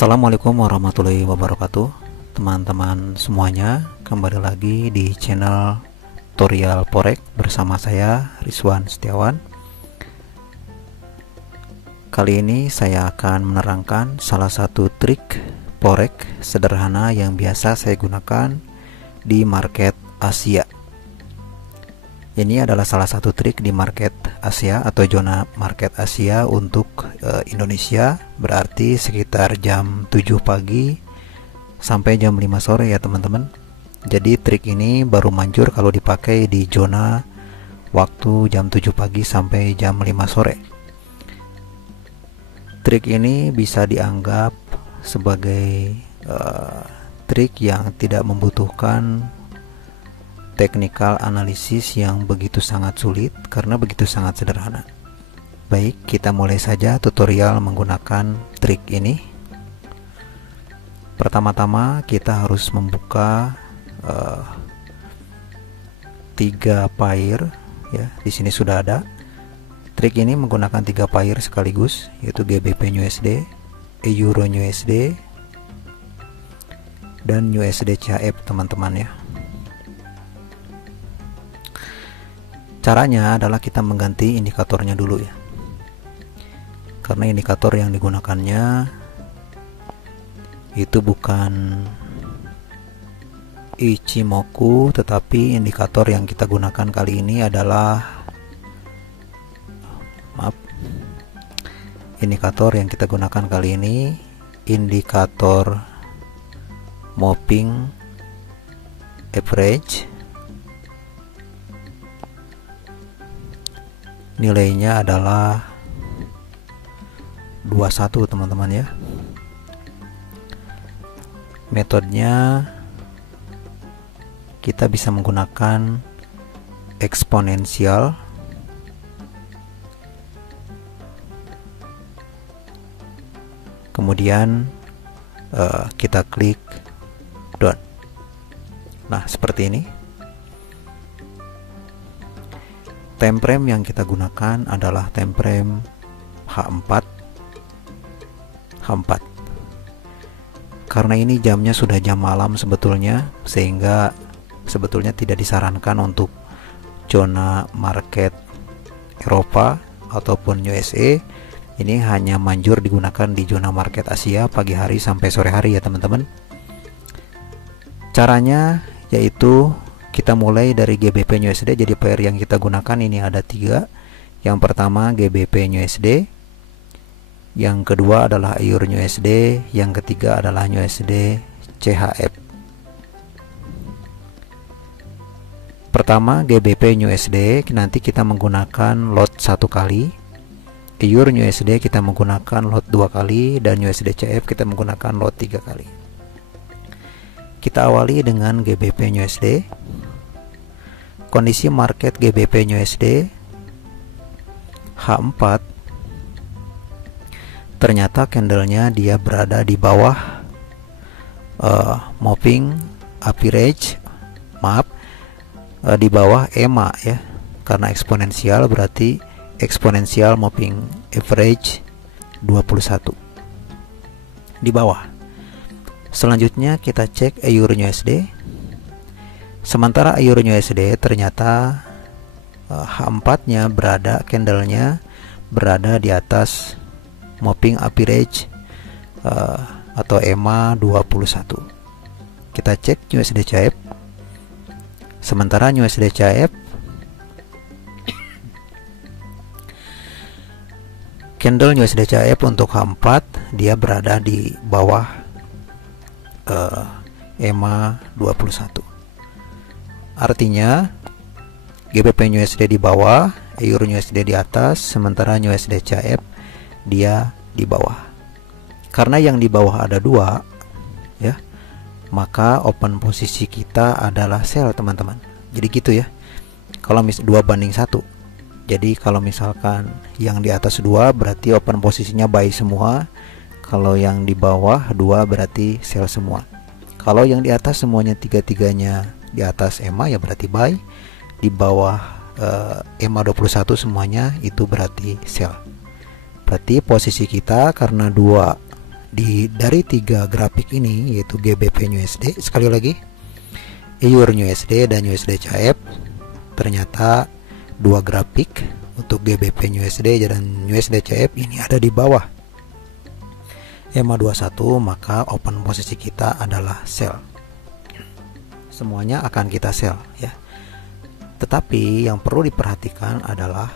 Assalamualaikum warahmatullahi wabarakatuh, teman-teman semuanya. Kembali lagi di channel tutorial Forex bersama saya Rizwan Setiawan. Kali ini saya akan menerangkan salah satu trik Forex sederhana yang biasa saya gunakan di market Asia. Ini adalah salah satu trik di market Asia atau zona market Asia untuk Indonesia, berarti sekitar jam 7 pagi sampai jam 5 sore ya teman-teman. Jadi trik ini baru manjur kalau dipakai di zona waktu jam 7 pagi sampai jam 5 sore. Trik ini bisa dianggap sebagai trik yang tidak membutuhkan technical analisis yang begitu sangat sulit karena begitu sangat sederhana. Baik, kita mulai saja tutorial menggunakan trik ini. Pertama-tama kita harus membuka 3 pair ya. Di sini sudah ada. Trik ini menggunakan 3 pair sekaligus, yaitu GBP USD, Euro USD, dan USD CHF teman-teman ya. Caranya adalah kita mengganti indikatornya dulu ya, karena indikator yang digunakannya itu bukan Ichimoku, tetapi indikator yang kita gunakan kali ini adalah indikator moving average. Nilainya adalah 21 teman-teman ya. Metodenya kita bisa menggunakan eksponensial, kemudian kita klik dot. Nah seperti ini. Time frame yang kita gunakan adalah time frame H4. Karena ini jamnya sudah jam malam sebetulnya, sehingga sebetulnya tidak disarankan untuk zona market Eropa ataupun USA. Ini hanya manjur digunakan di zona market Asia pagi hari sampai sore hari ya teman-teman. Caranya yaitu kita mulai dari GBP USD. Jadi pair yang kita gunakan ini ada 3. Yang pertama GBP USD, yang kedua adalah Euro USD, yang ketiga adalah USD CHF. Pertama GBP USD nanti kita menggunakan lot 1 kali, Euro USD kita menggunakan lot 2 kali, dan USD CHF kita menggunakan lot 3 kali. Kita awali dengan GBP USD. Kondisi market GBP USD H4, ternyata candlenya dia berada di bawah moving average, di bawah EMA ya, karena eksponensial berarti eksponensial moving average 21 di bawah. Selanjutnya kita cek Euro USD. Sementara Euro USD ternyata H4 nya berada, candlenya berada di atas moving average atau EMA 21. Kita cek USD CHF. Sementara USD CHF candle USD CHF untuk H4 dia berada di bawah EMA 21. Artinya GBP USD di bawah, Euro USD di atas, sementara USD CHF dia di bawah. Karena yang di bawah ada 2 ya, maka open posisi kita adalah sell teman-teman. Jadi gitu ya. Kalau 2 banding 1. Jadi kalau misalkan yang di atas 2 berarti open posisinya buy semua. Kalau yang di bawah 2 berarti sell semua. Kalau yang di atas semuanya 3-3-nya di atas EMA ya berarti buy, di bawah EMA 21 semuanya itu berarti sell. Berarti posisi kita karena 2 dari 3 grafik ini, yaitu GBP USD, sekali lagi EUR USD dan USD CHF, ternyata 2 grafik untuk GBP USD dan USD CHF ini ada di bawah EMA 21, maka open posisi kita adalah sell. Semuanya akan kita sell ya. Tetapi yang perlu diperhatikan adalah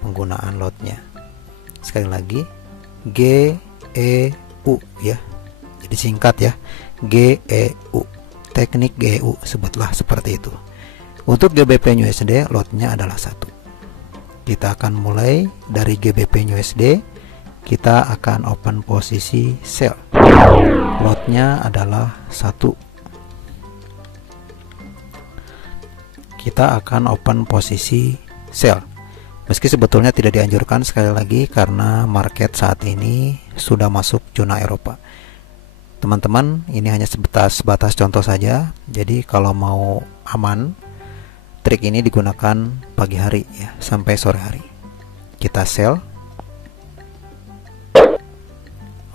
penggunaan lotnya. Sekali lagi GEU ya. Jadi singkat ya, GEU. Teknik GEU, sebutlah seperti itu. Untuk GBP USD lotnya adalah 1. Kita akan mulai dari GBP USD, kita akan open posisi sell. Lotnya adalah 1. Kita akan open posisi sell. Meski sebetulnya tidak dianjurkan, sekali lagi karena market saat ini sudah masuk zona Eropa. Teman-teman, ini hanya sebatas contoh saja. Jadi kalau mau aman, trik ini digunakan pagi hari ya, sampai sore hari. Kita sell.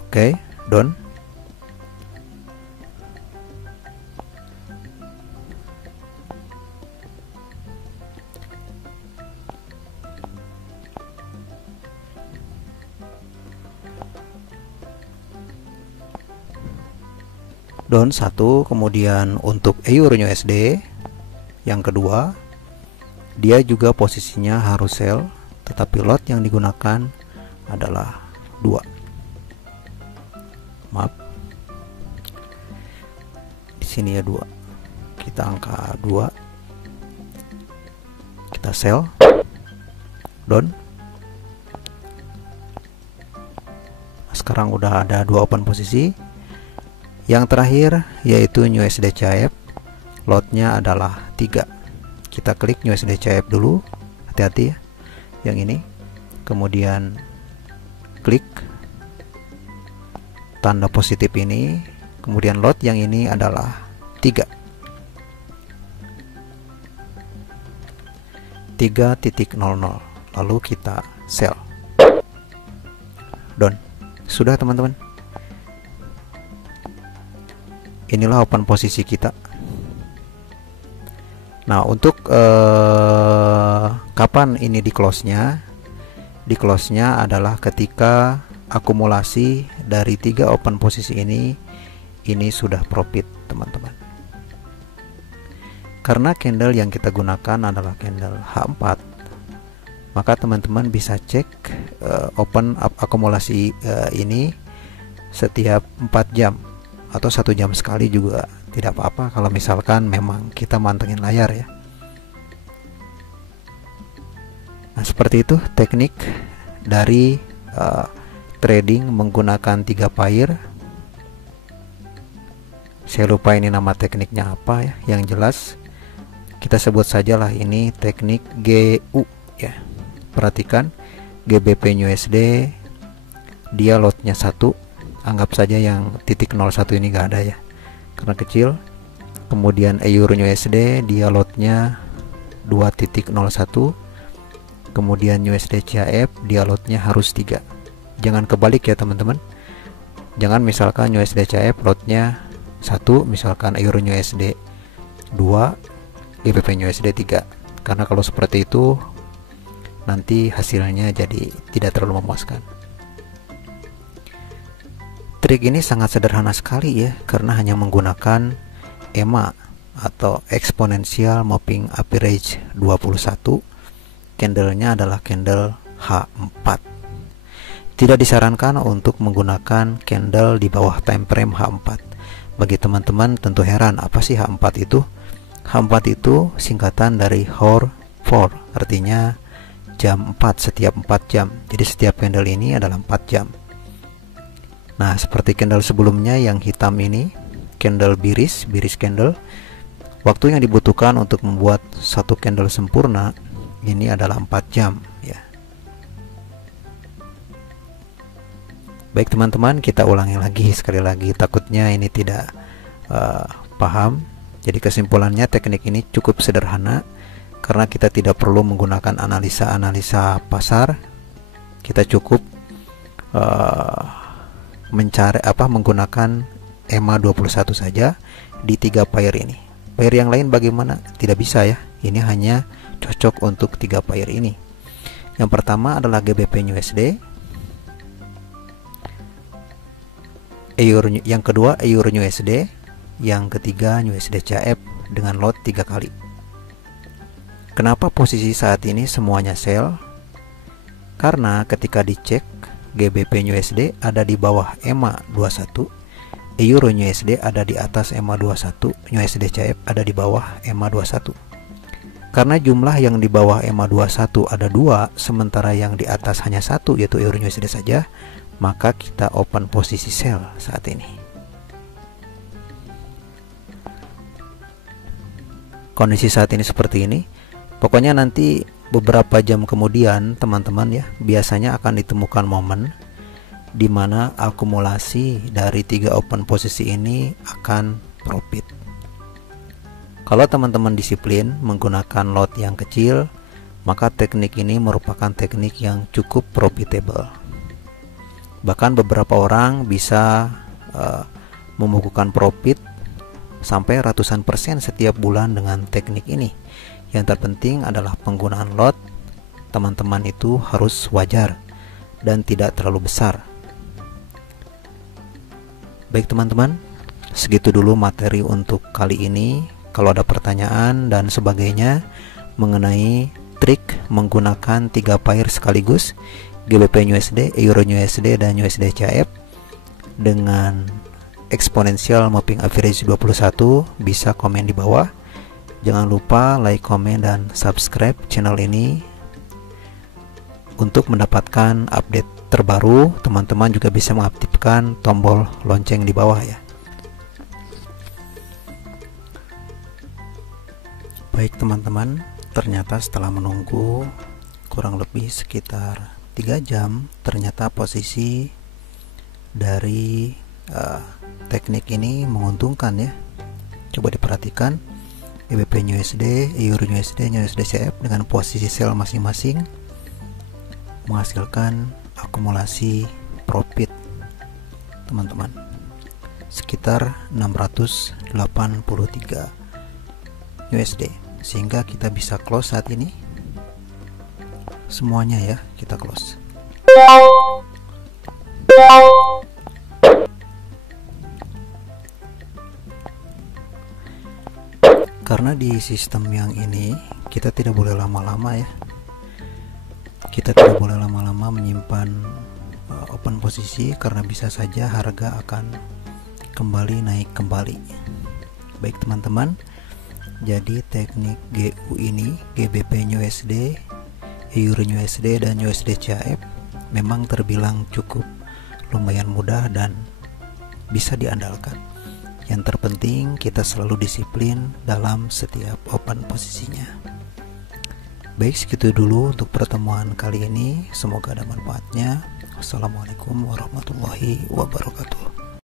Oke, done. Down 1. Kemudian untuk EUR USD yang kedua, dia juga posisinya harus sell, tetapi lot yang digunakan adalah 2. Maaf, di sini ya 2. Kita angka 2, kita sell. Down. Sekarang udah ada 2 open posisi. Yang terakhir yaitu USD CHF, lotnya adalah 3. Kita klik USD CHF dulu, hati-hati ya, yang ini. Kemudian klik tanda positif ini, kemudian lot yang ini adalah 3. 3.00, lalu kita sell. Done. Sudah teman-teman. Inilah open posisi kita. Nah, untuk kapan ini di close-nya? Di close-nya adalah ketika akumulasi dari 3 open posisi ini sudah profit, teman-teman. Karena candle yang kita gunakan adalah candle H4, maka teman-teman bisa cek open akumulasi ini setiap 4 jam. Atau 1 jam sekali juga tidak apa-apa kalau misalkan memang kita mantengin layar ya. Nah, seperti itu teknik dari trading menggunakan 3 pair. Saya lupa ini nama tekniknya apa ya. Yang jelas kita sebut sajalah ini teknik GU ya. Perhatikan GBP USD dia lotnya 1. Anggap saja yang titik 01 ini gak ada ya, karena kecil. Kemudian EUR USD dia lotnya 2.01. Kemudian USD CHF dia lotnya harus 3. Jangan kebalik ya teman-teman. Jangan misalkan USD CHF lotnya 1, misalkan EUR USD 2, GBP USD 3. Karena kalau seperti itu nanti hasilnya jadi tidak terlalu memuaskan. Trik ini sangat sederhana sekali ya, karena hanya menggunakan EMA atau Exponential Moving Average 21. Candlenya adalah candle H4. Tidak disarankan untuk menggunakan candle di bawah time frame H4. Bagi teman-teman tentu heran, apa sih H4 itu? H4 itu singkatan dari hour 4, artinya jam 4, setiap 4 jam. Jadi setiap candle ini adalah 4 jam. Nah, seperti candle sebelumnya yang hitam ini, candle bearish candle, waktu yang dibutuhkan untuk membuat satu candle sempurna ini adalah 4 jam ya. Baik teman-teman, kita ulangi lagi sekali lagi, takutnya ini tidak paham. Jadi kesimpulannya teknik ini cukup sederhana karena kita tidak perlu menggunakan analisa pasar. Kita cukup menggunakan EMA 21 saja di 3 pair ini. Pair yang lain bagaimana? Tidak bisa ya. Ini hanya cocok untuk 3 pair ini. Yang pertama adalah GBP USD. Yang kedua Euro USD. Yang ketiga USD CHF dengan lot 3 kali. Kenapa posisi saat ini semuanya sell? Karena ketika dicek GBP USD ada di bawah EMA 21, Euro USD ada di atas EMA 21, USD CHF ada di bawah EMA 21. Karena jumlah yang di bawah EMA 21 ada 2, sementara yang di atas hanya 1 yaitu Euro USD saja, maka kita open posisi sell saat ini. Kondisi saat ini seperti ini. Pokoknya nanti beberapa jam kemudian teman-teman ya, biasanya akan ditemukan momen di mana akumulasi dari 3 open posisi ini akan profit. Kalau teman-teman disiplin menggunakan lot yang kecil, maka teknik ini merupakan teknik yang cukup profitable. Bahkan beberapa orang bisa membukukan profit sampai ratusan persen setiap bulan dengan teknik ini. Yang terpenting adalah penggunaan lot teman-teman itu harus wajar dan tidak terlalu besar. Baik teman-teman, segitu dulu materi untuk kali ini. Kalau ada pertanyaan dan sebagainya mengenai trik menggunakan 3 pair sekaligus GBP USD, Euro USD, dan USD CHF dengan exponential moving average 21, bisa komen di bawah. Jangan lupa like, komen, dan subscribe channel ini untuk mendapatkan update terbaru. Teman-teman juga bisa mengaktifkan tombol lonceng di bawah ya. Baik teman-teman, ternyata setelah menunggu kurang lebih sekitar 3 jam, ternyata posisi dari teknik ini menguntungkan ya. Coba diperhatikan GBP USD, Euro USD, USD CHF dengan posisi sell masing-masing menghasilkan akumulasi profit teman-teman sekitar 683 USD, sehingga kita bisa close saat ini semuanya ya, kita close. Karena di sistem yang ini kita tidak boleh lama-lama ya, kita tidak boleh lama-lama menyimpan open posisi karena bisa saja harga akan kembali naik kembali. Baik teman-teman, jadi teknik GU ini, GBP USD, Euro USD, dan USD CHF memang terbilang cukup lumayan mudah dan bisa diandalkan. Yang terpenting kita selalu disiplin dalam setiap open posisinya. Baik, segitu dulu untuk pertemuan kali ini. Semoga ada manfaatnya. Wassalamualaikum warahmatullahi wabarakatuh.